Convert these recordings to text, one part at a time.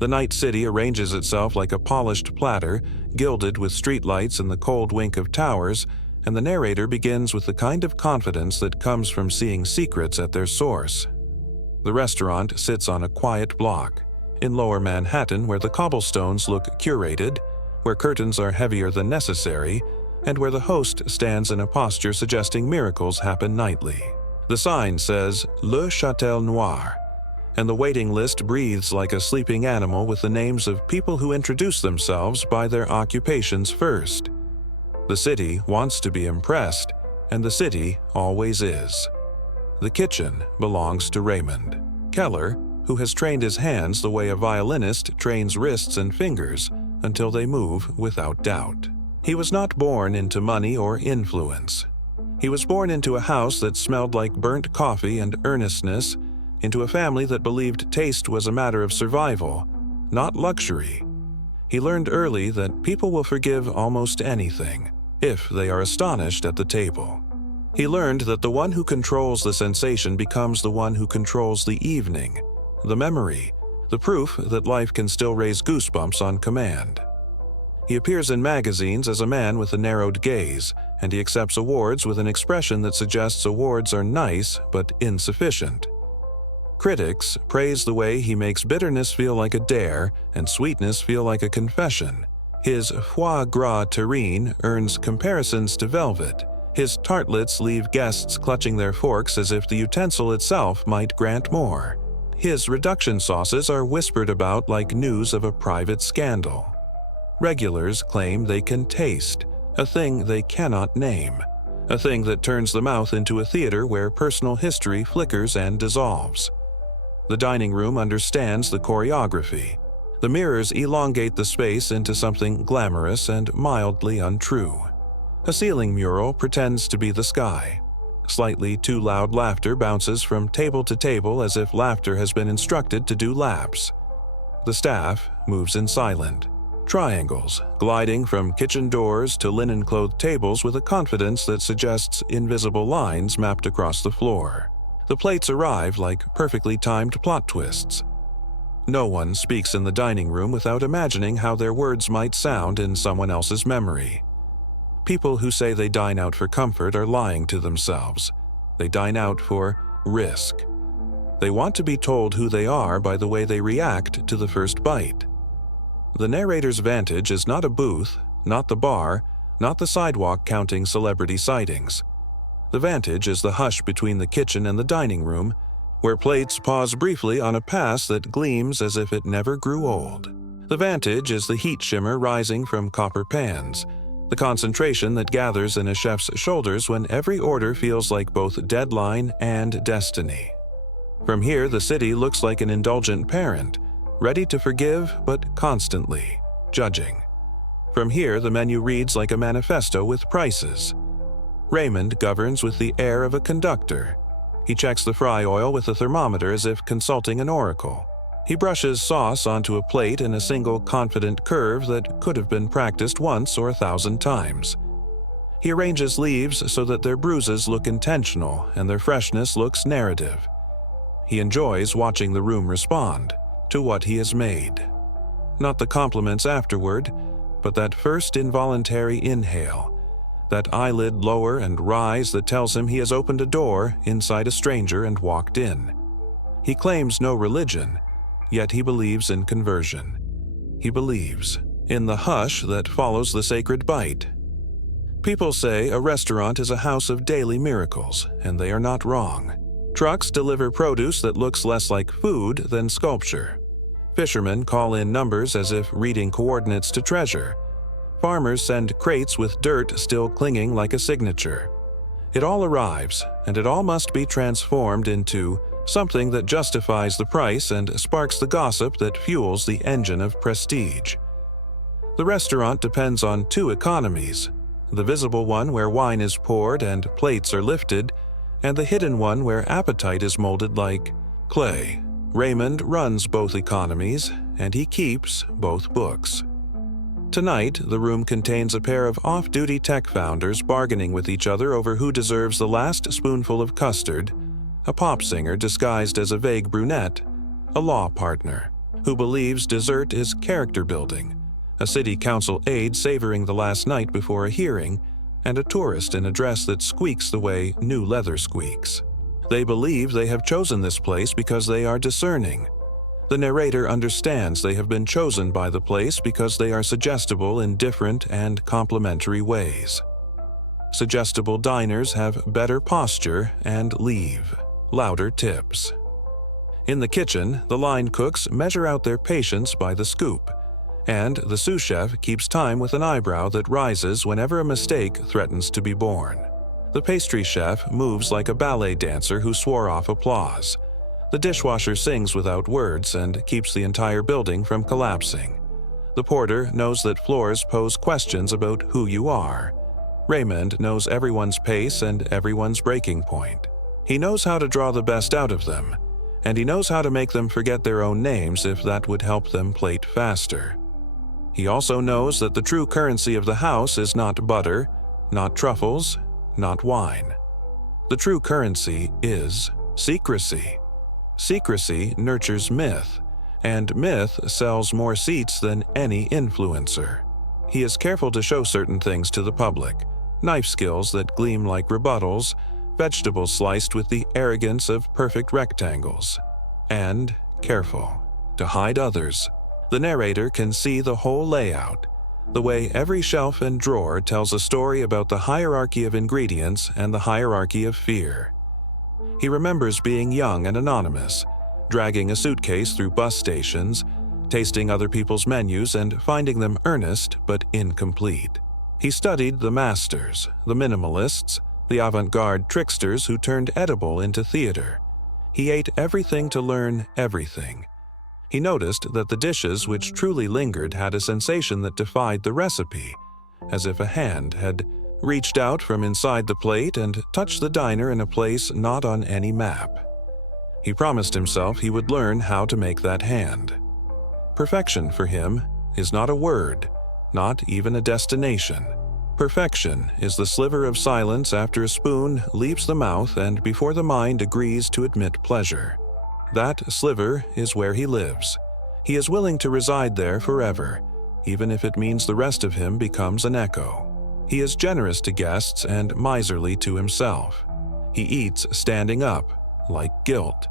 The night city arranges itself like a polished platter, gilded with streetlights and the cold wink of towers, and the narrator begins with the kind of confidence that comes from seeing secrets at their source. The restaurant sits on a quiet block, in lower Manhattan, where the cobblestones look curated, where curtains are heavier than necessary, and where the host stands in a posture suggesting miracles happen nightly. The sign says, Le Châtel Noir, and the waiting list breathes like a sleeping animal with the names of people who introduce themselves by their occupations first. The city wants to be impressed, and the city always is. The kitchen belongs to Raymond Keller, who has trained his hands the way a violinist trains wrists and fingers until they move without doubt. He was not born into money or influence. He was born into a house that smelled like burnt coffee and earnestness, into a family that believed taste was a matter of survival, not luxury. He learned early that people will forgive almost anything if they are astonished at the table. He learned that the one who controls the sensation becomes the one who controls the evening, the memory, the proof that life can still raise goosebumps on command. He appears in magazines as a man with a narrowed gaze, and he accepts awards with an expression that suggests awards are nice but insufficient. Critics praise the way he makes bitterness feel like a dare and sweetness feel like a confession. His foie gras terrine earns comparisons to velvet. His tartlets leave guests clutching their forks as if the utensil itself might grant more. His reduction sauces are whispered about like news of a private scandal. Regulars claim they can taste, a thing they cannot name, a thing that turns the mouth into a theater where personal history flickers and dissolves. The dining room understands the choreography. The mirrors elongate the space into something glamorous and mildly untrue. A ceiling mural pretends to be the sky. Slightly too loud laughter bounces from table to table as if laughter has been instructed to do laps. The staff moves in silent. Triangles, gliding from kitchen doors to linen-clothed tables with a confidence that suggests invisible lines mapped across the floor. The plates arrive like perfectly timed plot twists. No one speaks in the dining room without imagining how their words might sound in someone else's memory. People who say they dine out for comfort are lying to themselves. They dine out for risk. They want to be told who they are by the way they react to the first bite. The narrator's vantage is not a booth, not the bar, not the sidewalk counting celebrity sightings. The vantage is the hush between the kitchen and the dining room, where plates pause briefly on a pass that gleams as if it never grew old. The vantage is the heat shimmer rising from copper pans, the concentration that gathers in a chef's shoulders when every order feels like both deadline and destiny. From here, the city looks like an indulgent parent, ready to forgive but constantly judging. From here, the menu reads like a manifesto with prices. Raymond governs with the air of a conductor. He checks the fry oil with a thermometer as if consulting an oracle. He brushes sauce onto a plate in a single confident curve that could have been practiced once or 1,000 times. He arranges leaves so that their bruises look intentional and their freshness looks narrative. He enjoys watching the room respond to what he has made. Not the compliments afterward, but that first involuntary inhale, that eyelid lower and rise that tells him he has opened a door inside a stranger and walked in. He claims no religion, yet he believes in conversion. He believes in the hush that follows the sacred bite. People say a restaurant is a house of daily miracles, and they are not wrong. Trucks deliver produce that looks less like food than sculpture. Fishermen call in numbers as if reading coordinates to treasure. Farmers send crates with dirt still clinging like a signature. It all arrives, and it all must be transformed into something that justifies the price and sparks the gossip that fuels the engine of prestige. The restaurant depends on two economies: the visible one where wine is poured and plates are lifted, and the hidden one where appetite is molded like clay. Raymond runs both economies, and he keeps both books. Tonight, the room contains a pair of off-duty tech founders bargaining with each other over who deserves the last spoonful of custard, a pop singer disguised as a vague brunette, a law partner, who believes dessert is character building, a city council aide savoring the last night before a hearing, and a tourist in a dress that squeaks the way new leather squeaks. They believe they have chosen this place because they are discerning. The narrator understands they have been chosen by the place because they are suggestible in different and complementary ways. Suggestible diners have better posture and leave louder tips. In the kitchen, the line cooks measure out their patience by the scoop, and the sous chef keeps time with an eyebrow that rises whenever a mistake threatens to be born. The pastry chef moves like a ballet dancer who swore off applause. The dishwasher sings without words and keeps the entire building from collapsing. The porter knows that floors pose questions about who you are. Raymond knows everyone's pace and everyone's breaking point. He knows how to draw the best out of them, and he knows how to make them forget their own names if that would help them plate faster. He also knows that the true currency of the house is not butter, not truffles, not wine. The true currency is secrecy. Secrecy nurtures myth, and myth sells more seats than any influencer. He is careful to show certain things to the public, knife skills that gleam like rebuttals, vegetables sliced with the arrogance of perfect rectangles, and careful to hide others. The narrator can see the whole layout, the way every shelf and drawer tells a story about the hierarchy of ingredients and the hierarchy of fear. He remembers being young and anonymous, dragging a suitcase through bus stations, tasting other people's menus and finding them earnest but incomplete. He studied the masters, the minimalists, the avant-garde tricksters who turned edible into theater. He ate everything to learn everything. He noticed that the dishes which truly lingered had a sensation that defied the recipe, as if a hand had reached out from inside the plate and touched the diner in a place not on any map. He promised himself he would learn how to make that hand. Perfection for him is not a word, not even a destination. Perfection is the sliver of silence after a spoon leaves the mouth and before the mind agrees to admit pleasure. That sliver is where he lives. He is willing to reside there forever, even if it means the rest of him becomes an echo. He is generous to guests and miserly to himself. He eats standing up, like guilt.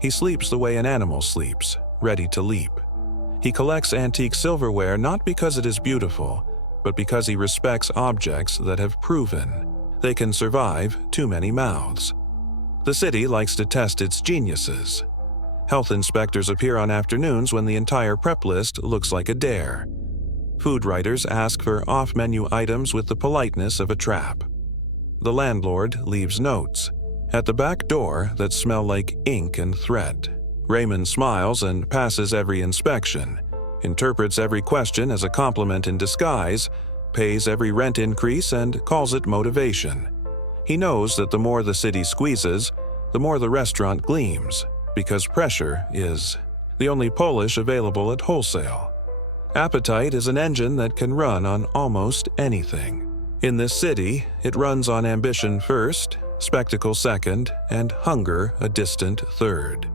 He sleeps the way an animal sleeps, ready to leap. He collects antique silverware not because it is beautiful, but because he respects objects that have proven they can survive too many mouths. The city likes to test its geniuses. Health inspectors appear on afternoons when the entire prep list looks like a dare. Food writers ask for off-menu items with the politeness of a trap. The landlord leaves notes at the back door that smell like ink and thread. Raymond smiles and passes every inspection, interprets every question as a compliment in disguise, pays every rent increase and calls it motivation. He knows that the more the city squeezes, the more the restaurant gleams, because pressure is the only polish available at wholesale. Appetite is an engine that can run on almost anything. In this city, it runs on ambition first, spectacle second, and hunger a distant third.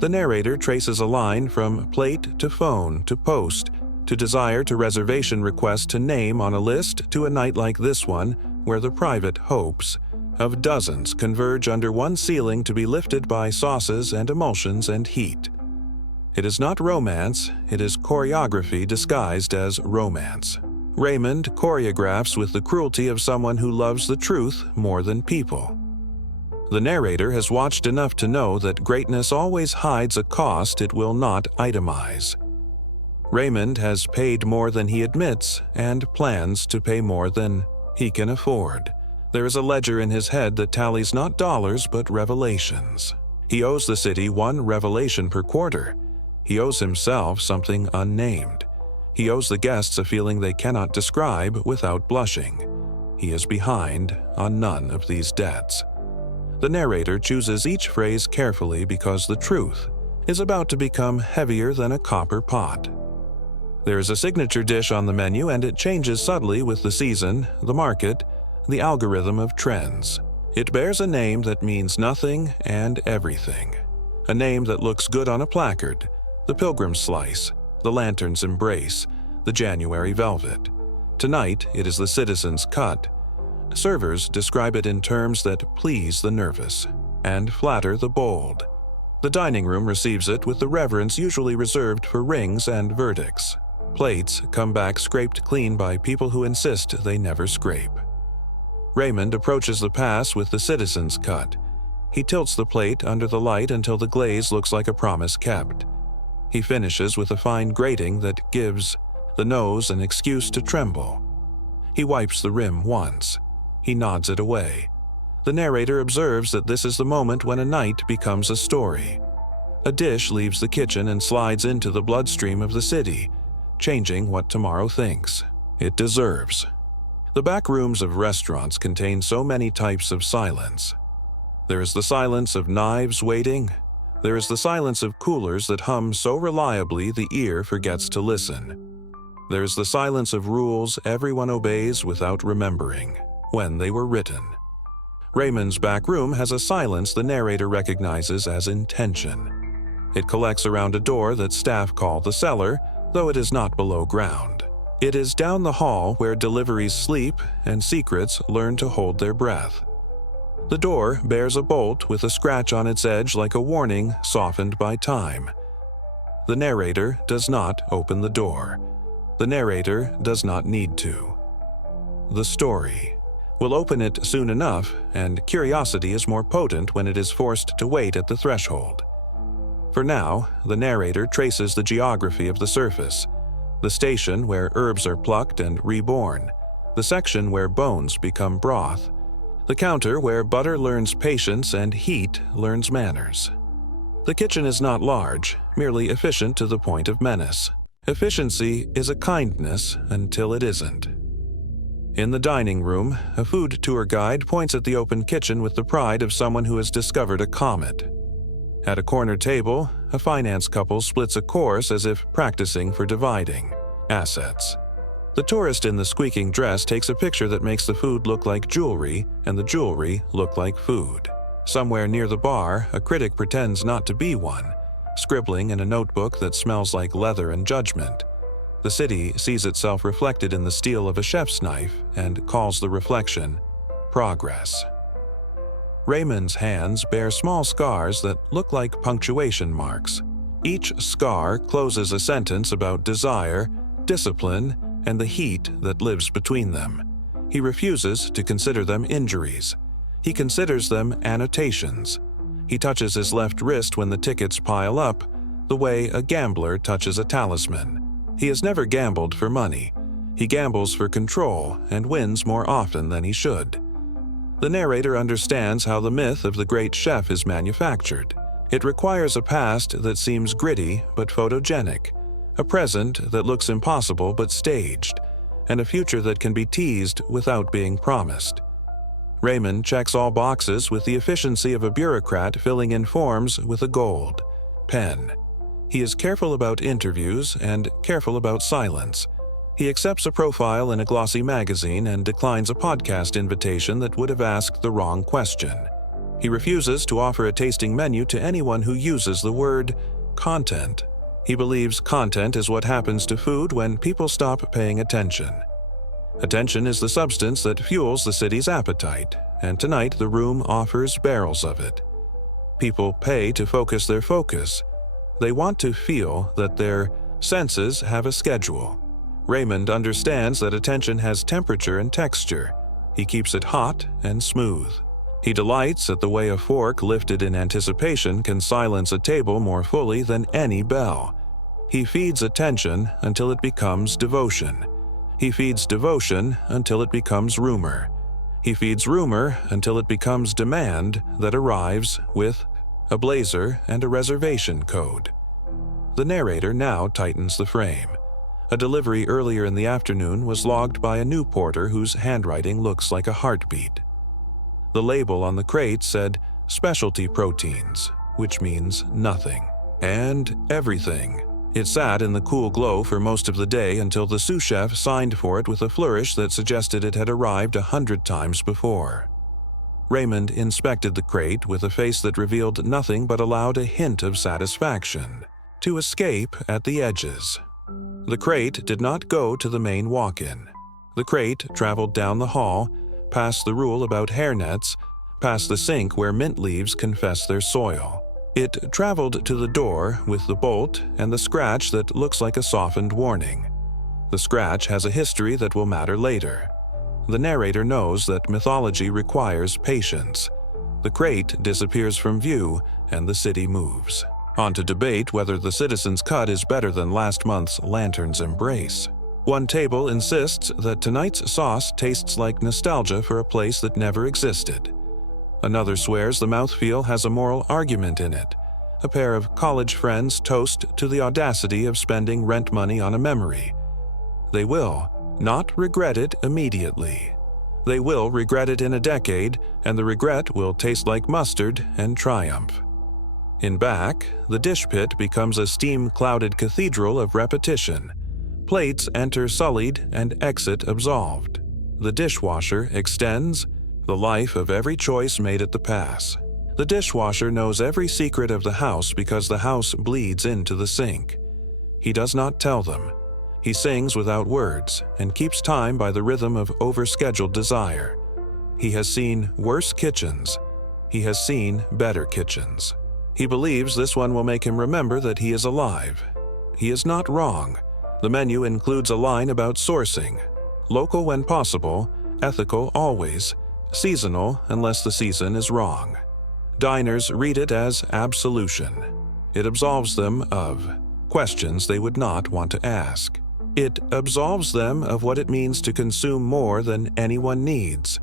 The narrator traces a line from plate to phone to post to desire to reservation request to name on a list to a night like this one where the private hopes of dozens converge under one ceiling to be lifted by sauces and emulsions and heat. It is not romance, it is choreography disguised as romance. Raymond choreographs with the cruelty of someone who loves the truth more than people. The narrator has watched enough to know that greatness always hides a cost it will not itemize. Raymond has paid more than he admits and plans to pay more than he can afford. There is a ledger in his head that tallies not dollars but revelations. He owes the city one revelation per quarter. He owes himself something unnamed. He owes the guests a feeling they cannot describe without blushing. He is behind on none of these debts. The narrator chooses each phrase carefully because the truth is about to become heavier than a copper pot. There is a signature dish on the menu and it changes subtly with the season, the market, the algorithm of trends. It bears a name that means nothing and everything. A name that looks good on a placard, the Pilgrim's Slice, the Lantern's Embrace, the January Velvet. Tonight, it is the Citizen's Cut. Servers describe it in terms that please the nervous and flatter the bold. The dining room receives it with the reverence usually reserved for rings and verdicts. Plates come back scraped clean by people who insist they never scrape. Raymond approaches the pass with the Citizen's Cut. He tilts the plate under the light until the glaze looks like a promise kept. He finishes with a fine grating that gives the nose an excuse to tremble. He wipes the rim once. He nods it away. The narrator observes that this is the moment when a night becomes a story. A dish leaves the kitchen and slides into the bloodstream of the city, changing what tomorrow thinks it deserves. The back rooms of restaurants contain so many types of silence. There is the silence of knives waiting. There is the silence of coolers that hum so reliably the ear forgets to listen. There is the silence of rules everyone obeys without remembering when they were written. Raymond's back room has a silence the narrator recognizes as intention. It collects around a door that staff call the cellar, though it is not below ground. It is down the hall where deliveries sleep and secrets learn to hold their breath. The door bears a bolt with a scratch on its edge like a warning softened by time. The narrator does not open the door. The narrator does not need to. The story will open it soon enough, and curiosity is more potent when it is forced to wait at the threshold. For now, the narrator traces the geography of the surface, the station where herbs are plucked and reborn, the section where bones become broth, the counter where butter learns patience and heat learns manners. The kitchen is not large, merely efficient to the point of menace. Efficiency is a kindness until it isn't. In the dining room, a food tour guide points at the open kitchen with the pride of someone who has discovered a comet. At a corner table, a finance couple splits a course as if practicing for dividing assets. The tourist in the squeaking dress takes a picture that makes the food look like jewelry and the jewelry look like food. Somewhere near the bar, a critic pretends not to be one, scribbling in a notebook that smells like leather and judgment. The city sees itself reflected in the steel of a chef's knife and calls the reflection progress. Raymond's hands bear small scars that look like punctuation marks. Each scar closes a sentence about desire, discipline, and the heat that lives between them. He refuses to consider them injuries. He considers them annotations. He touches his left wrist when the tickets pile up, the way a gambler touches a talisman. He has never gambled for money. He gambles for control and wins more often than he should. The narrator understands how the myth of the great chef is manufactured. It requires a past that seems gritty but photogenic, a present that looks impossible but staged, and a future that can be teased without being promised. Raymond checks all boxes with the efficiency of a bureaucrat filling in forms with a gold pen. He is careful about interviews and careful about silence. He accepts a profile in a glossy magazine and declines a podcast invitation that would have asked the wrong question. He refuses to offer a tasting menu to anyone who uses the word content. He believes content is what happens to food when people stop paying attention. Attention is the substance that fuels the city's appetite, and tonight the room offers barrels of it. People pay to focus their focus. They want to feel that their senses have a schedule. Raymond understands that attention has temperature and texture. He keeps it hot and smooth. He delights at the way a fork lifted in anticipation can silence a table more fully than any bell. He feeds attention until it becomes devotion. He feeds devotion until it becomes rumor. He feeds rumor until it becomes demand that arrives with a blazer and a reservation code. The narrator now tightens the frame. A delivery earlier in the afternoon was logged by a new porter whose handwriting looks like a heartbeat. The label on the crate said specialty proteins, which means nothing, and everything. It sat in the cool glow for most of the day until the sous chef signed for it with a flourish that suggested it had arrived 100 times before. Raymond inspected the crate with a face that revealed nothing but allowed a hint of satisfaction. to escape at the edges. The crate did not go to the main walk-in. The crate traveled down the hall, past the rule about hairnets, past the sink where mint leaves confess their soil. It traveled to the door with the bolt and the scratch that looks like a softened warning. The scratch has a history that will matter later. The narrator knows that mythology requires patience. The crate disappears from view, and the city moves. On to debate whether the Citizen's Cut is better than last month's Lantern's Embrace. One table insists that tonight's sauce tastes like nostalgia for a place that never existed. Another swears the mouthfeel has a moral argument in it. A pair of college friends toast to the audacity of spending rent money on a memory. They will not regret it immediately. They will regret it in a decade, and the regret will taste like mustard and triumph. In back, the dish pit becomes a steam-clouded cathedral of repetition. Plates enter sullied and exit absolved. The dishwasher extends the life of every choice made at the pass. The dishwasher knows every secret of the house because the house bleeds into the sink. He does not tell them. He sings without words and keeps time by the rhythm of overscheduled desire. He has seen worse kitchens. He has seen better kitchens. He believes this one will make him remember that he is alive. He is not wrong. The menu includes a line about sourcing. Local when possible, ethical always, seasonal unless the season is wrong. Diners read it as absolution. It absolves them of questions they would not want to ask. It absolves them of what it means to consume more than anyone needs.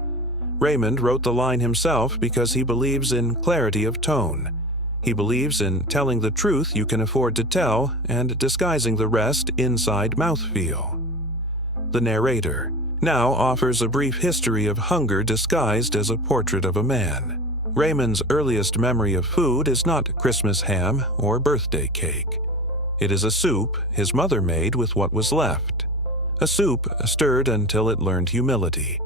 Raymond wrote the line himself because he believes in clarity of tone. He believes in telling the truth you can afford to tell and disguising the rest inside mouthfeel. The narrator now offers a brief history of hunger disguised as a portrait of a man. Raymond's earliest memory of food is not Christmas ham or birthday cake. It is a soup his mother made with what was left. A soup stirred until it learned humility.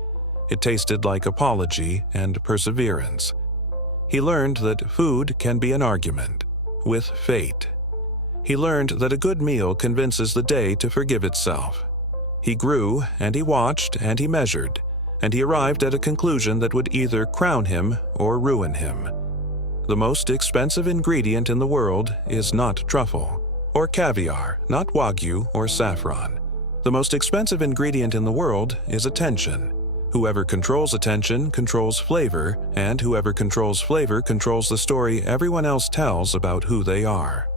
It tasted like apology and perseverance. He learned that food can be an argument with fate. He learned that a good meal convinces the day to forgive itself. He grew, and he watched, and he measured, and he arrived at a conclusion that would either crown him or ruin him. The most expensive ingredient in the world is not truffle, or caviar, not wagyu or saffron. The most expensive ingredient in the world is attention. Whoever controls attention controls flavor, and whoever controls flavor controls the story everyone else tells about who they are.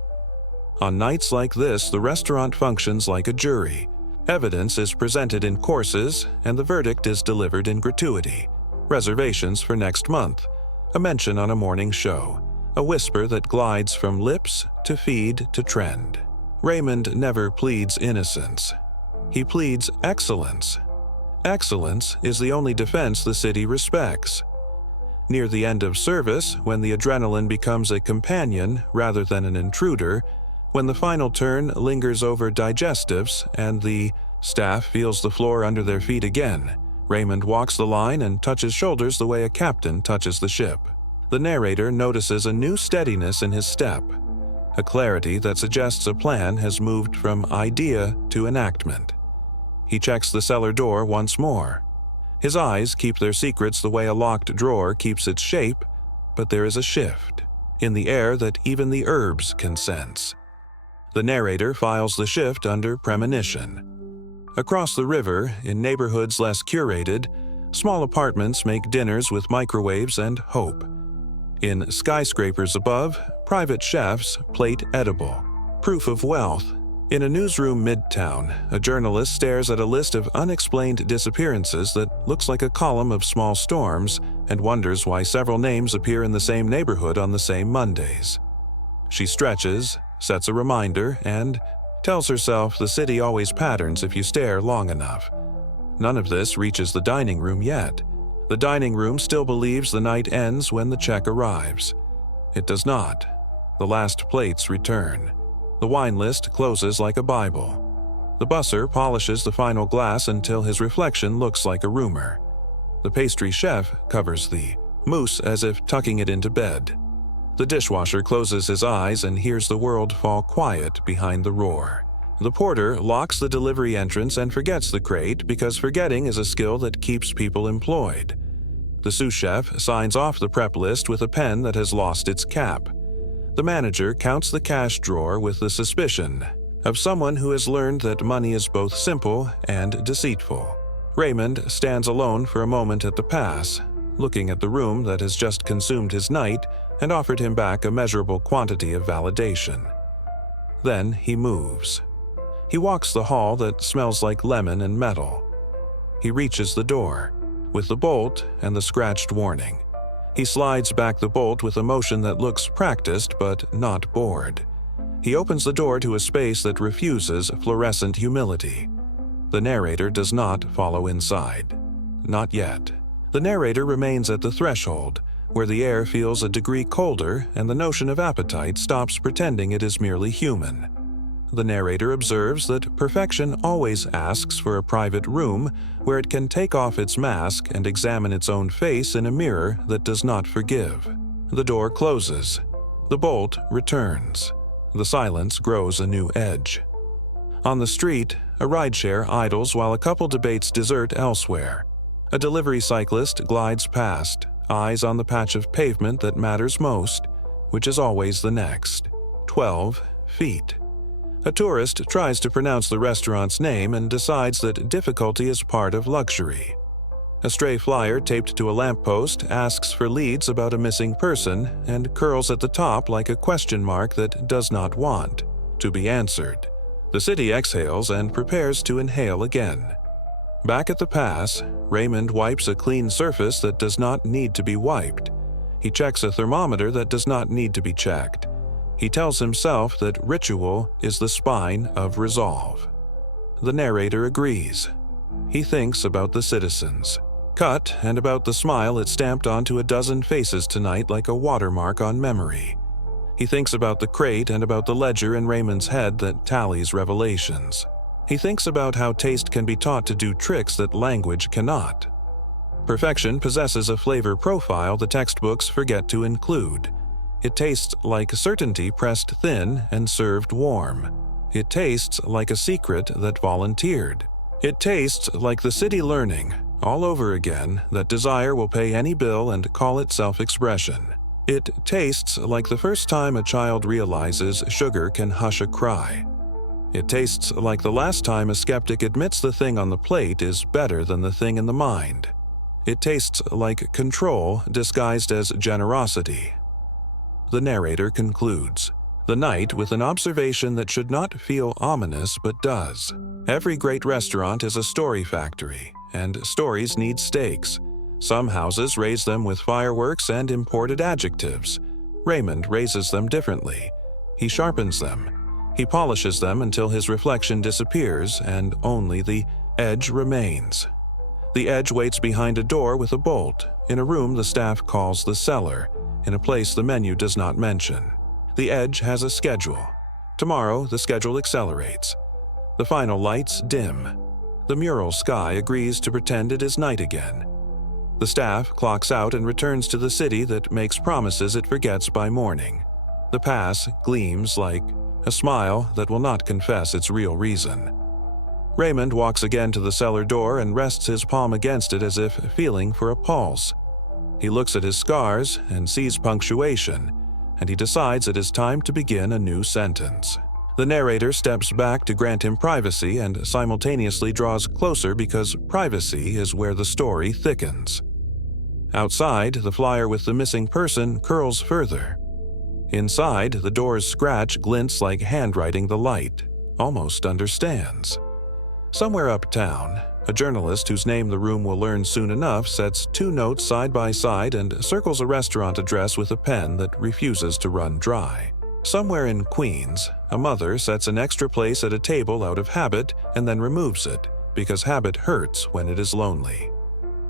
On nights like this, the restaurant functions like a jury. Evidence is presented in courses, and the verdict is delivered in gratuity. Reservations for next month, a mention on a morning show, a whisper that glides from lips to feed to trend. Raymond never pleads innocence. He pleads excellence. Excellence is the only defense the city respects. Near the end of service, when the adrenaline becomes a companion rather than an intruder, when the final turn lingers over digestives and the staff feels the floor under their feet again, Raymond walks the line and touches shoulders the way a captain touches the ship. The narrator notices a new steadiness in his step, a clarity that suggests a plan has moved from idea to enactment. He checks the cellar door once more. His eyes keep their secrets the way a locked drawer keeps its shape, but there is a shift in the air that even the herbs can sense. The narrator files the shift under premonition. Across the river, in neighborhoods less curated, small apartments make dinners with microwaves and hope. In skyscrapers above, private chefs plate edible, proof of wealth. In a newsroom midtown, a journalist stares at a list of unexplained disappearances that looks like a column of small storms and wonders why several names appear in the same neighborhood on the same Mondays. She stretches, sets a reminder, and tells herself the city always patterns if you stare long enough. None of this reaches the dining room yet. The dining room still believes the night ends when the check arrives. It does not. The last plates return. The wine list closes like a Bible. The busser polishes the final glass until his reflection looks like a rumor. The pastry chef covers the mousse as if tucking it into bed. The dishwasher closes his eyes and hears the world fall quiet behind the roar. The porter locks the delivery entrance and forgets the crate because forgetting is a skill that keeps people employed. The sous chef signs off the prep list with a pen that has lost its cap. The manager counts the cash drawer with the suspicion of someone who has learned that money is both simple and deceitful. Raymond stands alone for a moment at the pass, looking at the room that has just consumed his night and offered him back a measurable quantity of validation. Then he moves. He walks the hall that smells like lemon and metal. He reaches the door, with the bolt and the scratched warning. He slides back the bolt with a motion that looks practiced but not bored. He opens the door to a space that refuses fluorescent humility. The narrator does not follow inside. Not yet. The narrator remains at the threshold, where the air feels a degree colder and the notion of appetite stops pretending it is merely human. The narrator observes that perfection always asks for a private room where it can take off its mask and examine its own face in a mirror that does not forgive. The door closes. The bolt returns. The silence grows a new edge. On the street, a rideshare idles while a couple debates dessert elsewhere. A delivery cyclist glides past, eyes on the patch of pavement that matters most, which is always the next. 12 feet. A tourist tries to pronounce the restaurant's name and decides that difficulty is part of luxury. A stray flyer taped to a lamppost asks for leads about a missing person and curls at the top like a question mark that does not want to be answered. The city exhales and prepares to inhale again. Back at the pass, Raymond wipes a clean surface that does not need to be wiped. He checks a thermometer that does not need to be checked. He tells himself that ritual is the spine of resolve. The narrator agrees. He thinks about the citizens. Cut and about the smile it stamped onto a dozen faces tonight like a watermark on memory. He thinks about the crate and about the ledger in Raymond's head that tallies revelations. He thinks about how taste can be taught to do tricks that language cannot. Perfection possesses a flavor profile the textbooks forget to include. It tastes like certainty pressed thin and served warm. It tastes like a secret that volunteered. It tastes like the city learning, all over again, that desire will pay any bill and call it self-expression. It tastes like the first time a child realizes sugar can hush a cry. It tastes like the last time a skeptic admits the thing on the plate is better than the thing in the mind. It tastes like control disguised as generosity. The narrator concludes the night with an observation that should not feel ominous but does. Every great restaurant is a story factory, and stories need stakes. Some houses raise them with fireworks and imported adjectives. Raymond raises them differently. He sharpens them. He polishes them until his reflection disappears and only the edge remains. The edge waits behind a door with a bolt, in a room the staff calls the cellar, in a place the menu does not mention. The edge has a schedule. Tomorrow, the schedule accelerates. The final lights dim. The mural sky agrees to pretend it is night again. The staff clocks out and returns to the city that makes promises it forgets by morning. The pass gleams like a smile that will not confess its real reason. Raymond walks again to the cellar door and rests his palm against it as if feeling for a pulse. He looks at his scars and sees punctuation, and he decides it is time to begin a new sentence. The narrator steps back to grant him privacy and simultaneously draws closer because privacy is where the story thickens. Outside, the flyer with the missing person curls further. Inside, the door's scratch glints like handwriting the light, almost understands. Somewhere uptown, a journalist whose name the room will learn soon enough sets two notes side by side and circles a restaurant address with a pen that refuses to run dry. Somewhere in Queens, a mother sets an extra place at a table out of habit and then removes it because habit hurts when it is lonely.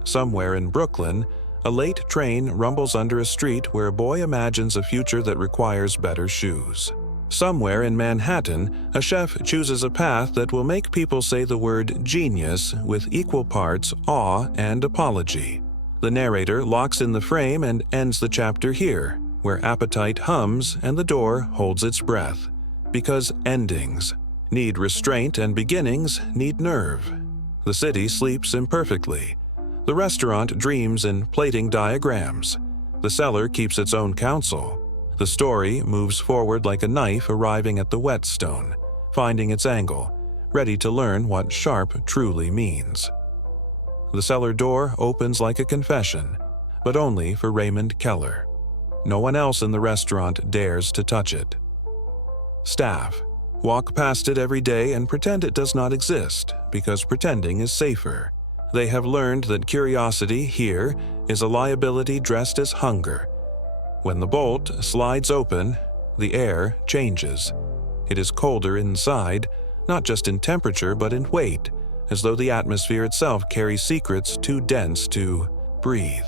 Somewhere in Brooklyn, a late train rumbles under a street where a boy imagines a future that requires better shoes. Somewhere in Manhattan, a chef chooses a path that will make people say the word genius with equal parts awe and apology. The narrator locks in the frame and ends the chapter here, where appetite hums and the door holds its breath, because endings need restraint and beginnings need nerve. The city sleeps imperfectly. The restaurant dreams in plating diagrams. The cellar keeps its own counsel. The story moves forward like a knife arriving at the whetstone, finding its angle, ready to learn what sharp truly means. The cellar door opens like a confession, but only for Raymond Keller. No one else in the restaurant dares to touch it. Staff walk past it every day and pretend it does not exist, because pretending is safer. They have learned that curiosity here is a liability dressed as hunger. When the bolt slides open, the air changes. It is colder inside, not just in temperature but in weight, as though the atmosphere itself carries secrets too dense to breathe.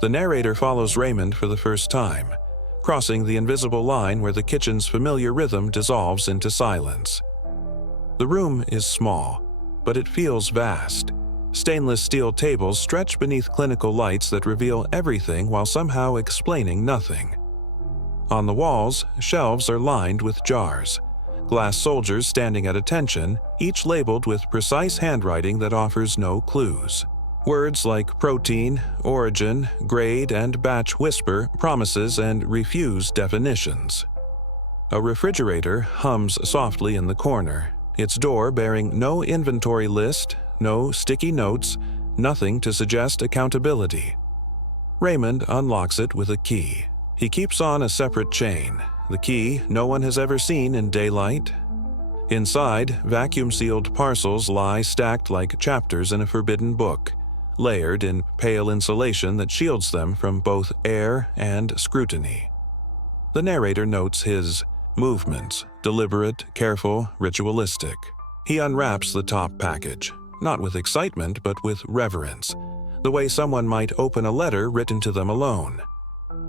The narrator follows Raymond for the first time, crossing the invisible line where the kitchen's familiar rhythm dissolves into silence. The room is small, but it feels vast. Stainless steel tables stretch beneath clinical lights that reveal everything while somehow explaining nothing. On the walls, shelves are lined with jars. Glass soldiers standing at attention, each labeled with precise handwriting that offers no clues. Words like protein, origin, grade, and batch whisper promises and refuse definitions. A refrigerator hums softly in the corner, its door bearing no inventory list, no sticky notes, nothing to suggest accountability. Raymond unlocks it with a key. He keeps on a separate chain, the key no one has ever seen in daylight. Inside, vacuum-sealed parcels lie stacked like chapters in a forbidden book, layered in pale insulation that shields them from both air and scrutiny. The narrator notes his movements, deliberate, careful, ritualistic. He unwraps the top package, not with excitement but with reverence, the way someone might open a letter written to them alone.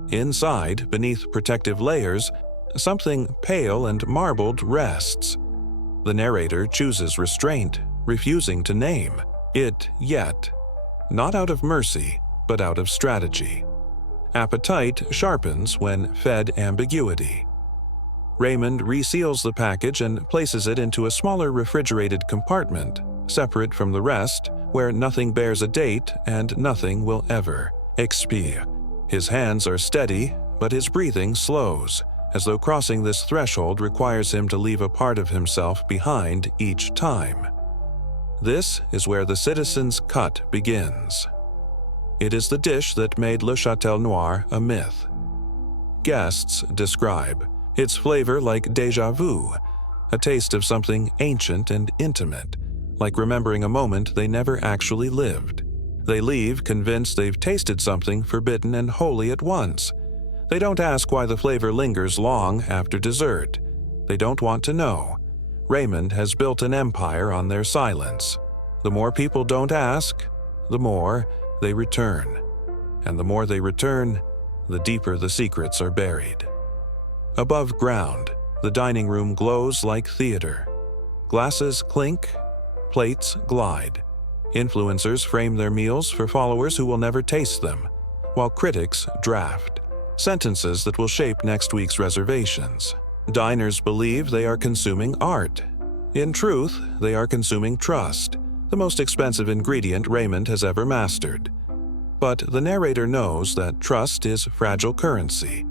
Inside, beneath protective layers, something pale and marbled rests. The narrator chooses restraint, refusing to name it yet. Not out of mercy, but out of strategy. Appetite sharpens when fed ambiguity. Raymond reseals the package and places it into a smaller refrigerated compartment, separate from the rest, where nothing bears a date and nothing will ever expire. His hands are steady, but his breathing slows, as though crossing this threshold requires him to leave a part of himself behind each time. This is where the citizen's cut begins. It is the dish that made Le Châtel Noir a myth. Guests describe its flavor like déjà vu, a taste of something ancient and intimate, like remembering a moment they never actually lived. They leave convinced they've tasted something forbidden and holy at once. They don't ask why the flavor lingers long after dessert. They don't want to know. Raymond has built an empire on their silence. The more people don't ask, the more they return. And the more they return, the deeper the secrets are buried. Above ground, the dining room glows like theater. Glasses clink, plates glide. Influencers frame their meals for followers who will never taste them, while critics draft sentences that will shape next week's reservations. Diners believe they are consuming art. In truth, they are consuming trust, the most expensive ingredient Raymond has ever mastered. But the narrator knows that trust is fragile currency.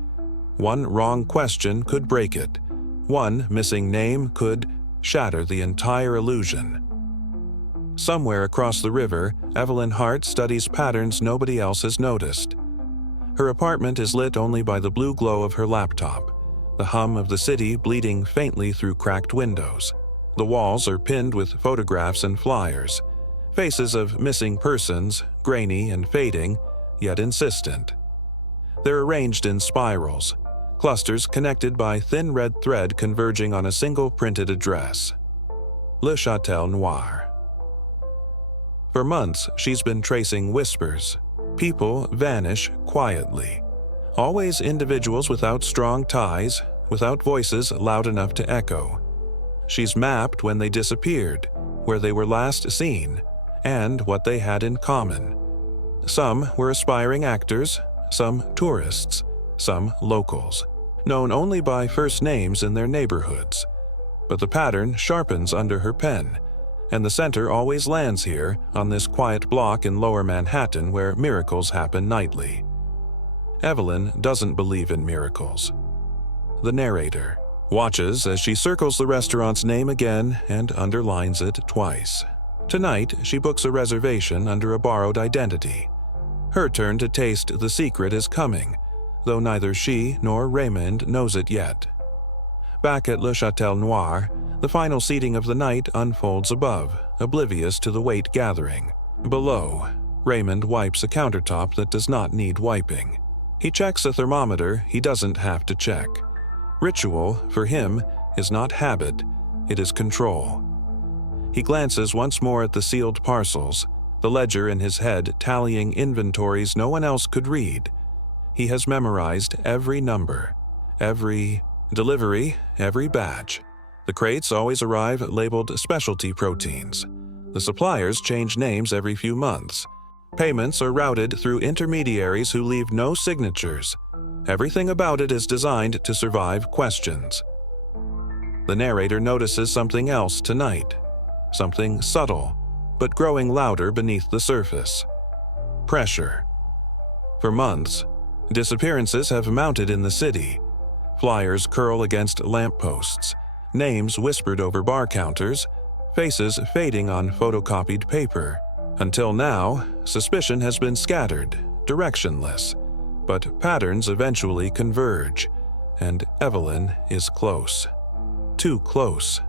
One wrong question could break it. One missing name could shatter the entire illusion. Somewhere across the river, Evelyn Hart studies patterns nobody else has noticed. Her apartment is lit only by the blue glow of her laptop, the hum of the city bleeding faintly through cracked windows. The walls are pinned with photographs and flyers, faces of missing persons, grainy and fading, yet insistent. They're arranged in spirals, clusters connected by thin red thread converging on a single printed address. Le Châtel Noir. For months, she's been tracing whispers. People vanish quietly. Always individuals without strong ties, without voices loud enough to echo. She's mapped when they disappeared, where they were last seen, and what they had in common. Some were aspiring actors, some tourists, some locals, known only by first names in their neighborhoods. But the pattern sharpens under her pen, and the center always lands here on this quiet block in Lower Manhattan where miracles happen nightly. Evelyn doesn't believe in miracles. The narrator watches as she circles the restaurant's name again and underlines it twice. Tonight, she books a reservation under a borrowed identity. Her turn to taste the secret is coming, though neither she nor Raymond knows it yet. Back at Le Châtel Noir, the final seating of the night unfolds above, oblivious to the wait gathering. Below, Raymond wipes a countertop that does not need wiping. He checks a thermometer he doesn't have to check. Ritual, for him, is not habit, it is control. He glances once more at the sealed parcels, the ledger in his head tallying inventories no one else could read. He has memorized every number, every delivery, every batch. The crates always arrive labeled specialty proteins. The suppliers change names every few months. Payments are routed through intermediaries who leave no signatures. Everything about it is designed to survive questions. The narrator notices something else tonight, something subtle, but growing louder beneath the surface. Pressure. For months, disappearances have mounted in the city. Flyers curl against lampposts, names whispered over bar counters, faces fading on photocopied paper. Until now, suspicion has been scattered, directionless, but patterns eventually converge, and Evelyn is close. Too close.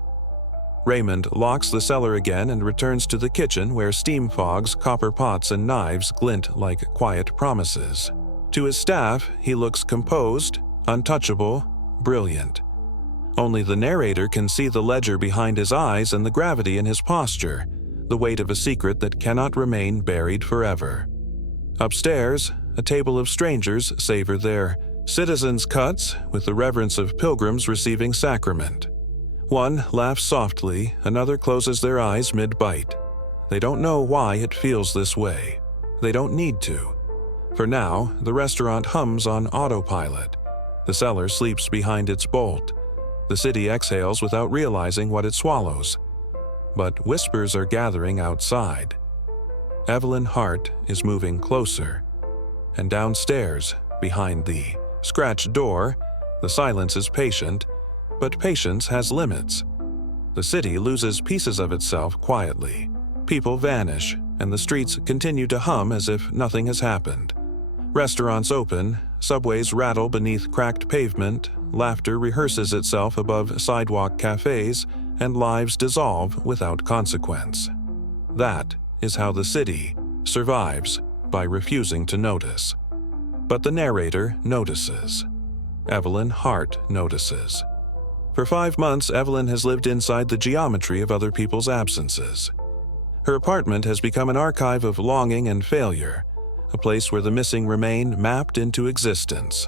Raymond locks the cellar again and returns to the kitchen where steam fogs, copper pots, and knives glint like quiet promises. To his staff, he looks composed, untouchable, brilliant. Only the narrator can see the ledger behind his eyes and the gravity in his posture, the weight of a secret that cannot remain buried forever. Upstairs, a table of strangers savor their citizens' cuts with the reverence of pilgrims receiving sacrament. One laughs softly, another closes their eyes mid-bite. They don't know why it feels this way. They don't need to. For now, the restaurant hums on autopilot. The cellar sleeps behind its bolt. The city exhales without realizing what it swallows. But whispers are gathering outside. Evelyn Hart is moving closer. And downstairs, behind the scratched door, the silence is patient, but patience has limits. The city loses pieces of itself quietly. People vanish, and the streets continue to hum as if nothing has happened. Restaurants open, subways rattle beneath cracked pavement, laughter rehearses itself above sidewalk cafes, and lives dissolve without consequence. That is how the city survives, by refusing to notice. But the narrator notices. Evelyn Hart notices. For 5 months, Evelyn has lived inside the geometry of other people's absences. Her apartment has become an archive of longing and failure, a place where the missing remain mapped into existence.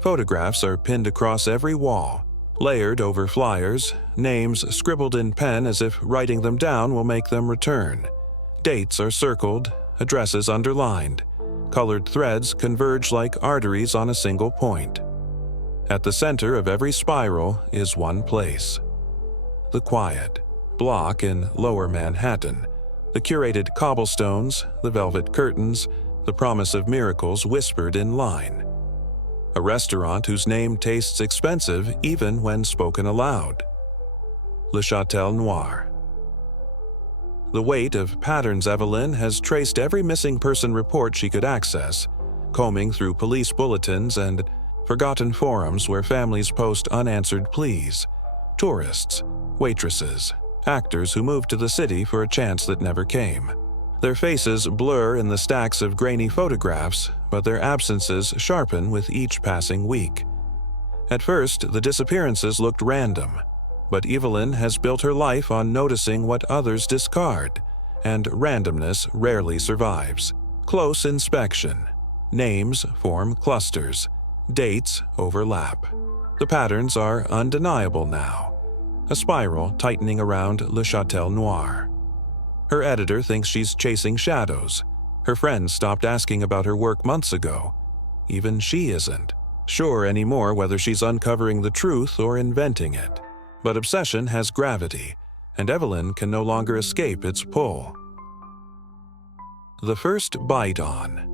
Photographs are pinned across every wall, layered over flyers, names scribbled in pen as if writing them down will make them return. Dates are circled, addresses underlined. Colored threads converge like arteries on a single point. At the center of every spiral is one place. The quiet block in Lower Manhattan, the curated cobblestones, the velvet curtains, the promise of miracles whispered in line. A restaurant whose name tastes expensive even when spoken aloud. Le Châtel Noir. The weight of patterns Evelyn has traced every missing person report she could access, combing through police bulletins and forgotten forums where families post unanswered pleas, tourists, waitresses, actors who moved to the city for a chance that never came. Their faces blur in the stacks of grainy photographs, but their absences sharpen with each passing week. At first, the disappearances looked random, but Evelyn has built her life on noticing what others discard, and randomness rarely survives. Close inspection. Names form clusters. Dates overlap. The patterns are undeniable now. A spiral tightening around Le Châtel Noir. Her editor thinks she's chasing shadows. Her friends stopped asking about her work months ago. Even she isn't. sure anymore whether she's uncovering the truth or inventing it. But obsession has gravity, and Evelyn can no longer escape its pull. The first bite on.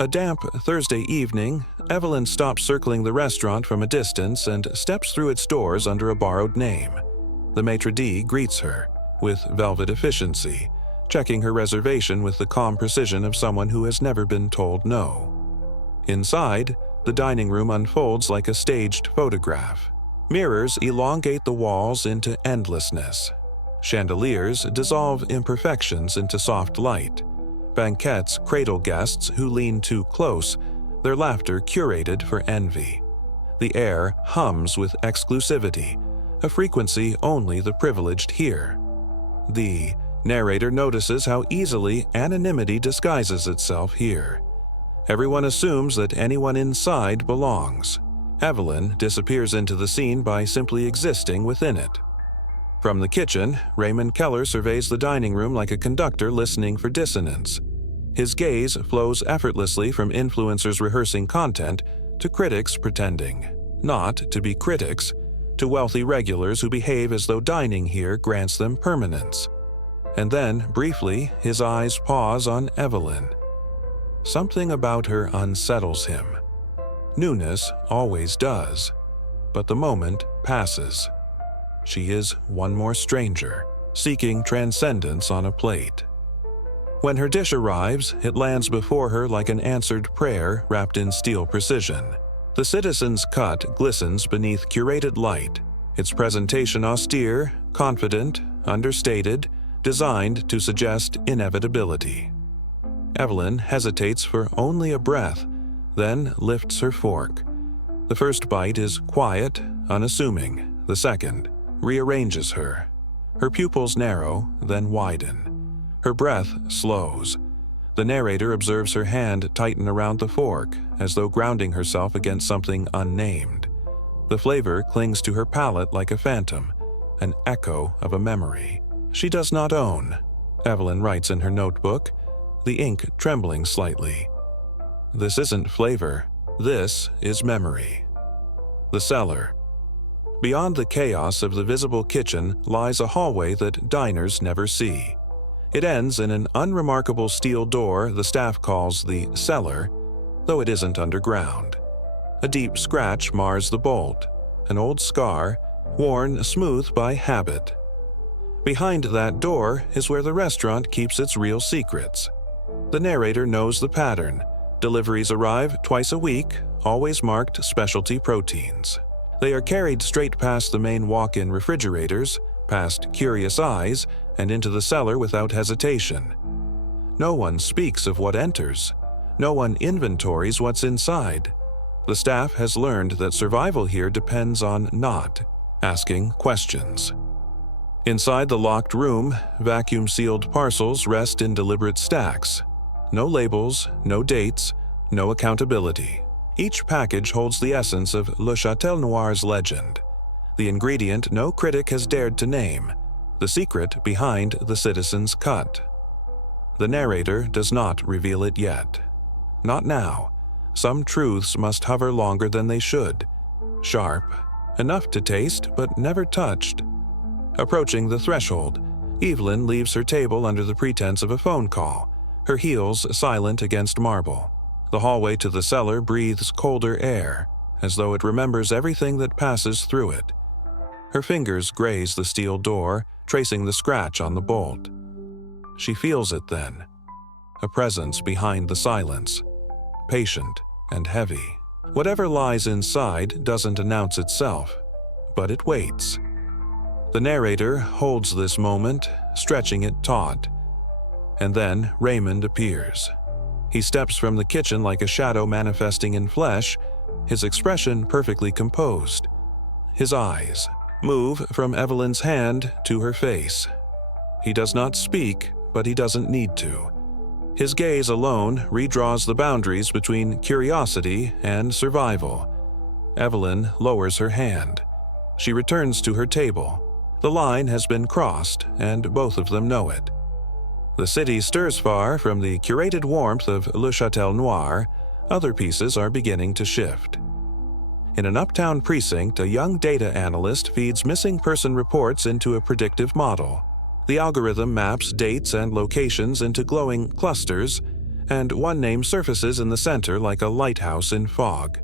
A damp Thursday evening, Evelyn stops circling the restaurant from a distance and steps through its doors under a borrowed name. The maitre d' greets her, with velvet efficiency, checking her reservation with the calm precision of someone who has never been told no. Inside, the dining room unfolds like a staged photograph. Mirrors elongate the walls into endlessness. Chandeliers dissolve imperfections into soft light. Banquettes cradle guests who lean too close, their laughter curated for envy. The air hums with exclusivity, a frequency only the privileged hear. The narrator notices how easily anonymity disguises itself here. Everyone assumes that anyone inside belongs. Evelyn disappears into the scene by simply existing within it. From the kitchen, Raymond Keller surveys the dining room like a conductor listening for dissonance. His gaze flows effortlessly from influencers rehearsing content to critics pretending not to be critics, to wealthy regulars who behave as though dining here grants them permanence. And then, briefly, his eyes pause on Evelyn. Something about her unsettles him. Newness always does, but the moment passes. She is one more stranger, seeking transcendence on a plate. When her dish arrives, it lands before her like an answered prayer wrapped in steel precision. The citizen's cut glistens beneath curated light, its presentation austere, confident, understated, designed to suggest inevitability. Evelyn hesitates for only a breath, then lifts her fork. The first bite is quiet, unassuming. The second rearranges her. Her pupils narrow, then widen. Her breath slows. The narrator observes her hand tighten around the fork, as though grounding herself against something unnamed. The flavor clings to her palate like a phantom, an echo of a memory she does not own. Evelyn writes in her notebook, the ink trembling slightly. This isn't flavor, this is memory. The cellar. Beyond the chaos of the visible kitchen lies a hallway that diners never see. It ends in an unremarkable steel door the staff calls the cellar, though it isn't underground. A deep scratch mars the bolt, an old scar, worn smooth by habit. Behind that door is where the restaurant keeps its real secrets. The narrator knows the pattern. Deliveries arrive twice a week, always marked specialty proteins. They are carried straight past the main walk-in refrigerators, past curious eyes, and into the cellar without hesitation. No one speaks of what enters. No one inventories what's inside. The staff has learned that survival here depends on not asking questions. Inside the locked room, vacuum-sealed parcels rest in deliberate stacks. No labels, no dates, no accountability. Each package holds the essence of Le Châtel Noir's legend, the ingredient no critic has dared to name, the secret behind the citizen's cut. The narrator does not reveal it yet. Not now. Some truths must hover longer than they should. Sharp, enough to taste but never touched. Approaching the threshold, Evelyn leaves her table under the pretense of a phone call, her heels silent against marble. The hallway to the cellar breathes colder air, as though it remembers everything that passes through it. Her fingers graze the steel door, tracing the scratch on the bolt. She feels it then, a presence behind the silence, patient and heavy. Whatever lies inside doesn't announce itself, but it waits. The narrator holds this moment, stretching it taut. And then Raymond appears. He steps from the kitchen like a shadow manifesting in flesh, his expression perfectly composed. His eyes move from Evelyn's hand to her face. He does not speak, but he doesn't need to. His gaze alone redraws the boundaries between curiosity and survival. Evelyn lowers her hand. She returns to her table. The line has been crossed, and both of them know it. The city stirs far from the curated warmth of Le Châtel Noir. Other pieces are beginning to shift. In an uptown precinct, a young data analyst feeds missing person reports into a predictive model. The algorithm maps dates and locations into glowing clusters, and one name surfaces in the center like a lighthouse in fog: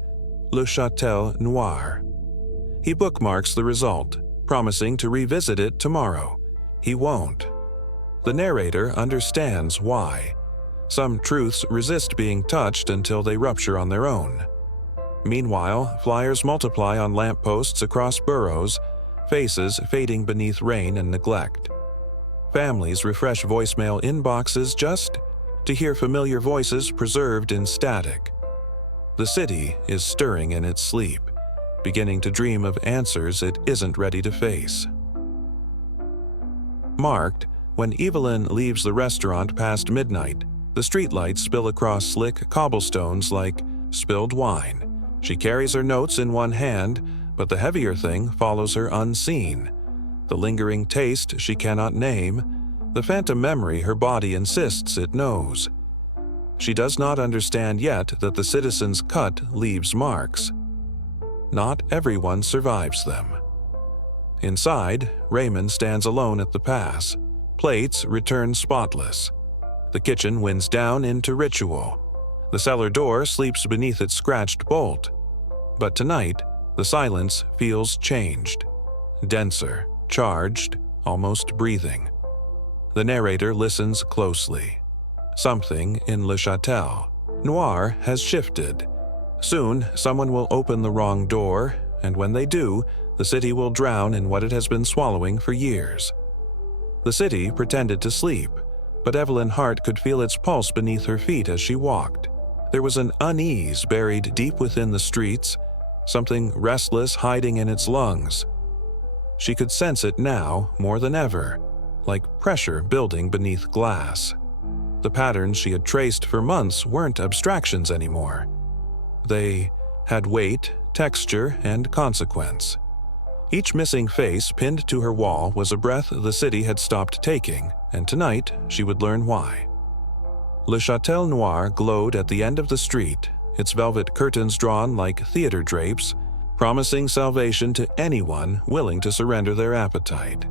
Le Château Noir. He bookmarks the result, promising to revisit it tomorrow. He won't. The narrator understands why. Some truths resist being touched until they rupture on their own. Meanwhile, flyers multiply on lampposts across boroughs, faces fading beneath rain and neglect. Families refresh voicemail inboxes just to hear familiar voices preserved in static. The city is stirring in its sleep, beginning to dream of answers it isn't ready to face. Marked, when Evelyn leaves the restaurant past midnight, the streetlights spill across slick cobblestones like spilled wine. She carries her notes in one hand, but the heavier thing follows her unseen. The lingering taste she cannot name, the phantom memory her body insists it knows. She does not understand yet that the citizen's cut leaves marks. Not everyone survives them. Inside, Raymond stands alone at the pass. Plates return spotless. The kitchen winds down into ritual. The cellar door sleeps beneath its scratched bolt. But tonight, the silence feels changed. Denser, charged, almost breathing. The narrator listens closely. Something in Le Château Noir has shifted. Soon, someone will open the wrong door, and when they do, the city will drown in what it has been swallowing for years. The city pretended to sleep, but Evelyn Hart could feel its pulse beneath her feet as she walked. There was an unease buried deep within the streets, something restless hiding in its lungs. She could sense it now more than ever, like pressure building beneath glass. The patterns she had traced for months weren't abstractions anymore. They had weight, texture, and consequence. Each missing face pinned to her wall was a breath the city had stopped taking, and tonight she would learn why. Le Château Noir glowed at the end of the street, its velvet curtains drawn like theater drapes, promising salvation to anyone willing to surrender their appetite.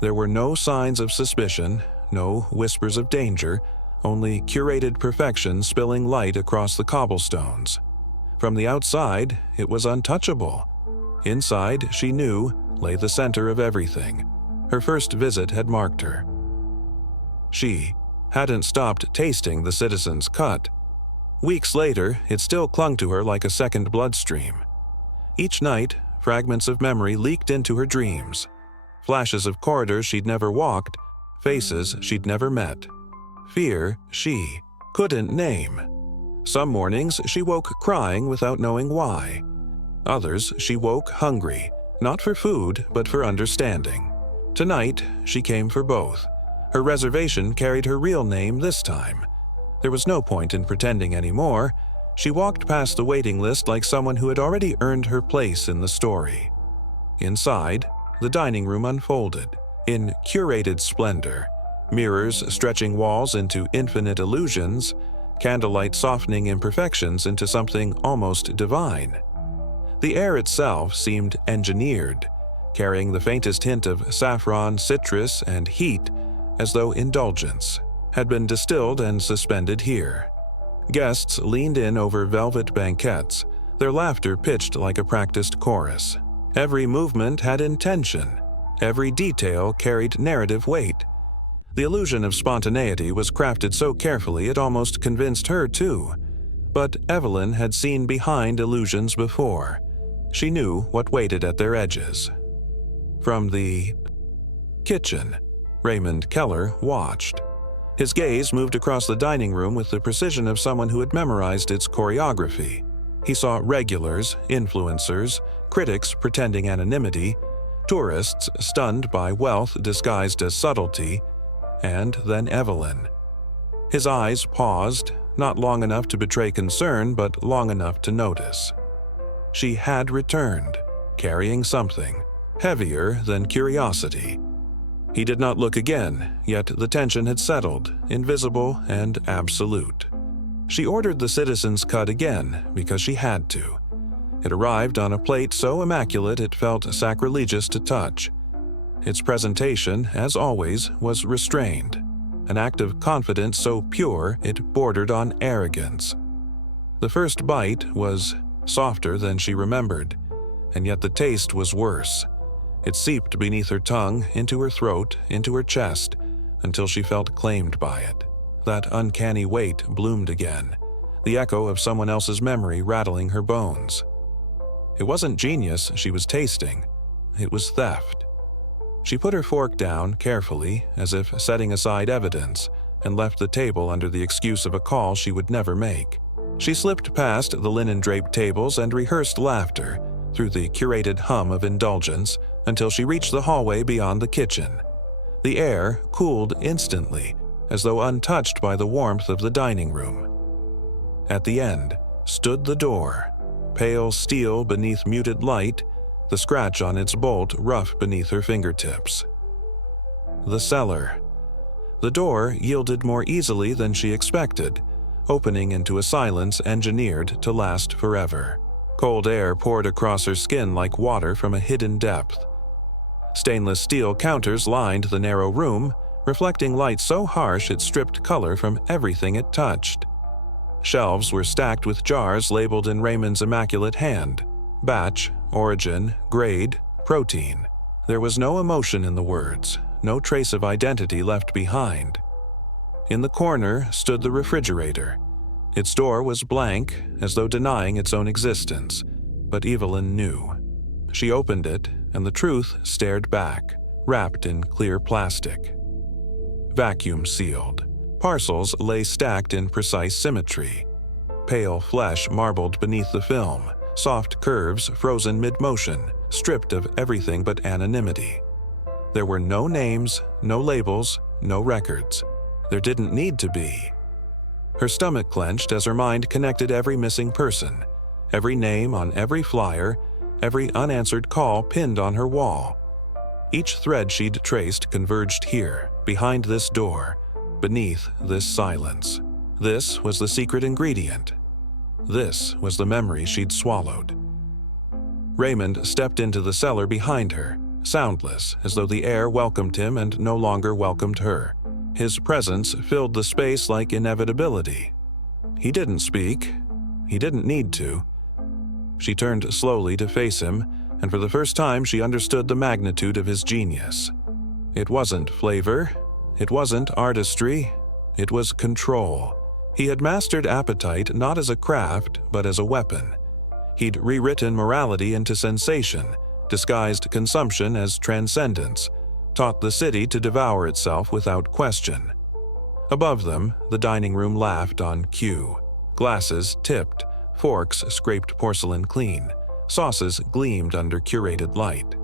There were no signs of suspicion, no whispers of danger, only curated perfection spilling light across the cobblestones. From the outside, it was untouchable. Inside, she knew, lay the center of everything. Her first visit had marked her. She hadn't stopped tasting the citizen's cut. Weeks later, it still clung to her like a second bloodstream. Each night, fragments of memory leaked into her dreams. Flashes of corridors she'd never walked, faces she'd never met. Fear she couldn't name. Some mornings she woke crying without knowing why. Others she woke hungry, not for food but for understanding. Tonight she came for both. Her reservation carried her real name this time. There was no point in pretending anymore. She walked past the waiting list like someone who had already earned her place in the story. Inside, the dining room unfolded, in curated splendor, mirrors stretching walls into infinite illusions, candlelight softening imperfections into something almost divine. The air itself seemed engineered, carrying the faintest hint of saffron, citrus, and heat, as though indulgence had been distilled and suspended here. Guests leaned in over velvet banquettes, their laughter pitched like a practiced chorus. Every movement had intention. Every detail carried narrative weight. The illusion of spontaneity was crafted so carefully it almost convinced her too. But Evelyn had seen behind illusions before. She knew what waited at their edges. From the kitchen, Raymond Keller watched. His gaze moved across the dining room with the precision of someone who had memorized its choreography. He saw regulars, influencers, critics pretending anonymity, tourists stunned by wealth disguised as subtlety, and then Evelyn. His eyes paused, not long enough to betray concern, but long enough to notice. She had returned, carrying something, heavier than curiosity. He did not look again, yet the tension had settled, invisible and absolute. She ordered the citizen's cut again because she had to. It arrived on a plate so immaculate it felt sacrilegious to touch. Its presentation, as always, was restrained, an act of confidence so pure it bordered on arrogance. The first bite was softer than she remembered, and yet the taste was worse. It seeped beneath her tongue, into her throat, into her chest, until she felt claimed by it. That uncanny weight bloomed again, the echo of someone else's memory rattling her bones. It wasn't genius she was tasting, it was theft. She put her fork down carefully, as if setting aside evidence, and left the table under the excuse of a call she would never make. She slipped past the linen-draped tables and rehearsed laughter through the curated hum of indulgence until she reached the hallway beyond the kitchen. The air cooled instantly, as though untouched by the warmth of the dining room. At the end stood the door, pale steel beneath muted light, the scratch on its bolt rough beneath her fingertips. The cellar. The door yielded more easily than she expected, opening into a silence engineered to last forever. Cold air poured across her skin like water from a hidden depth. Stainless steel counters lined the narrow room, reflecting light so harsh it stripped color from everything it touched. Shelves were stacked with jars labeled in Raymond's immaculate hand: batch, origin, grade, protein. There was no emotion in the words, no trace of identity left behind. In the corner stood the refrigerator. Its door was blank, as though denying its own existence, but Evelyn knew. She opened it, and the truth stared back, wrapped in clear plastic. Vacuum sealed. Parcels lay stacked in precise symmetry. Pale flesh marbled beneath the film, soft curves frozen mid-motion, stripped of everything but anonymity. There were no names, no labels, no records. There didn't need to be. Her stomach clenched as her mind connected every missing person, every name on every flyer, every unanswered call pinned on her wall. Each thread she'd traced converged here, behind this door, beneath this silence. This was the secret ingredient. This was the memory she'd swallowed. Raymond stepped into the cellar behind her, soundless, as though the air welcomed him and no longer welcomed her. His presence filled the space like inevitability. He didn't speak. He didn't need to. She turned slowly to face him, and for the first time she understood the magnitude of his genius. It wasn't flavor. It wasn't artistry. It was control. He had mastered appetite not as a craft, but as a weapon. He'd rewritten morality into sensation, disguised consumption as transcendence, taught the city to devour itself without question. Above them, the dining room laughed on cue. Glasses tipped, forks scraped porcelain clean, sauces gleamed under curated light.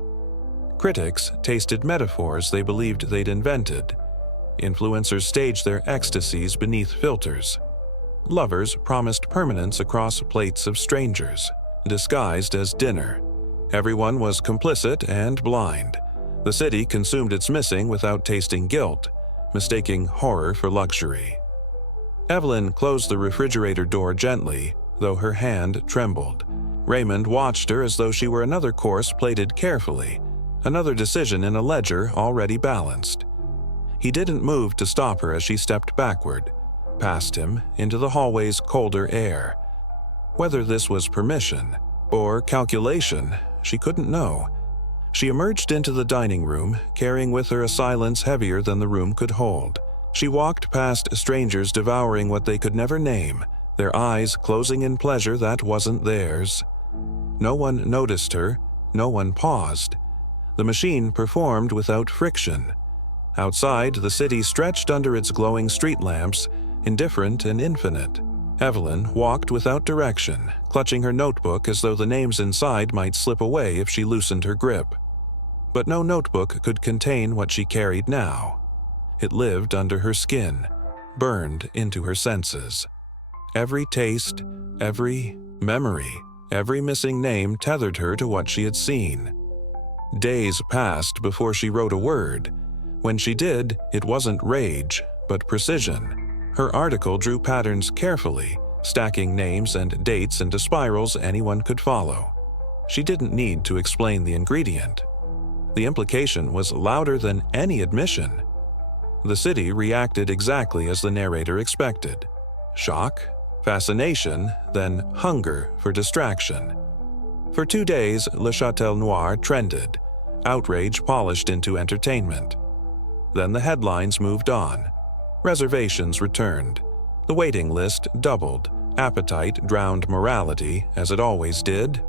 Critics tasted metaphors they believed they'd invented. Influencers staged their ecstasies beneath filters. Lovers promised permanence across plates of strangers, disguised as dinner. Everyone was complicit and blind. The city consumed its missing without tasting guilt, mistaking horror for luxury. Evelyn closed the refrigerator door gently, though her hand trembled. Raymond watched her as though she were another course plated carefully, another decision in a ledger already balanced. He didn't move to stop her as she stepped backward, past him, into the hallway's colder air. Whether this was permission or calculation, she couldn't know. She emerged into the dining room, carrying with her a silence heavier than the room could hold. She walked past strangers devouring what they could never name, their eyes closing in pleasure that wasn't theirs. No one noticed her, no one paused. The machine performed without friction. Outside, the city stretched under its glowing street lamps, indifferent and infinite. Evelyn walked without direction, clutching her notebook as though the names inside might slip away if she loosened her grip. But no notebook could contain what she carried now. It lived under her skin, burned into her senses. Every taste, every memory, every missing name tethered her to what she had seen. Days passed before she wrote a word. When she did, it wasn't rage, but precision. Her article drew patterns carefully, stacking names and dates into spirals anyone could follow. She didn't need to explain the ingredient. The implication was louder than any admission. The city reacted exactly as the narrator expected. Shock, fascination, then hunger for distraction. For 2 days, Le Châtel Noir trended, outrage polished into entertainment. Then the headlines moved on. Reservations returned. The waiting list doubled. Appetite drowned morality, as it always did.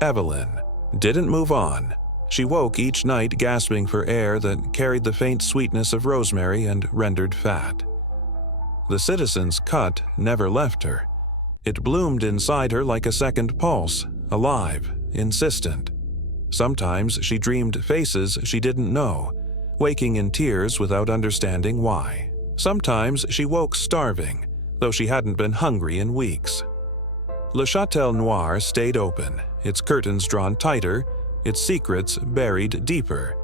Evelyn didn't move on. She woke each night gasping for air that carried the faint sweetness of rosemary and rendered fat. The citizen's cut never left her. It bloomed inside her like a second pulse, alive, insistent. Sometimes she dreamed faces she didn't know, waking in tears without understanding why. Sometimes she woke starving, though she hadn't been hungry in weeks. Le Châtel Noir stayed open, its curtains drawn tighter, its secrets buried deeper.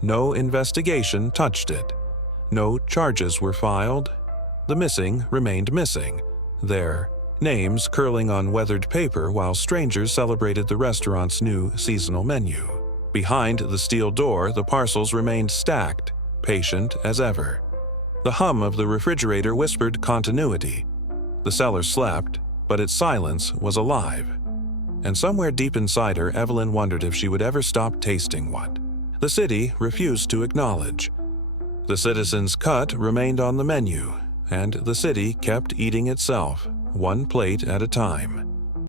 No investigation touched it. No charges were filed. The missing remained missing, their names curling on weathered paper while strangers celebrated the restaurant's new seasonal menu. Behind the steel door, the parcels remained stacked, patient as ever. The hum of the refrigerator whispered continuity. The cellar slept, but its silence was alive. And somewhere deep inside her, Evelyn wondered if she would ever stop tasting what the city refused to acknowledge. The citizen's cut remained on the menu, and the city kept eating itself, one plate at a time.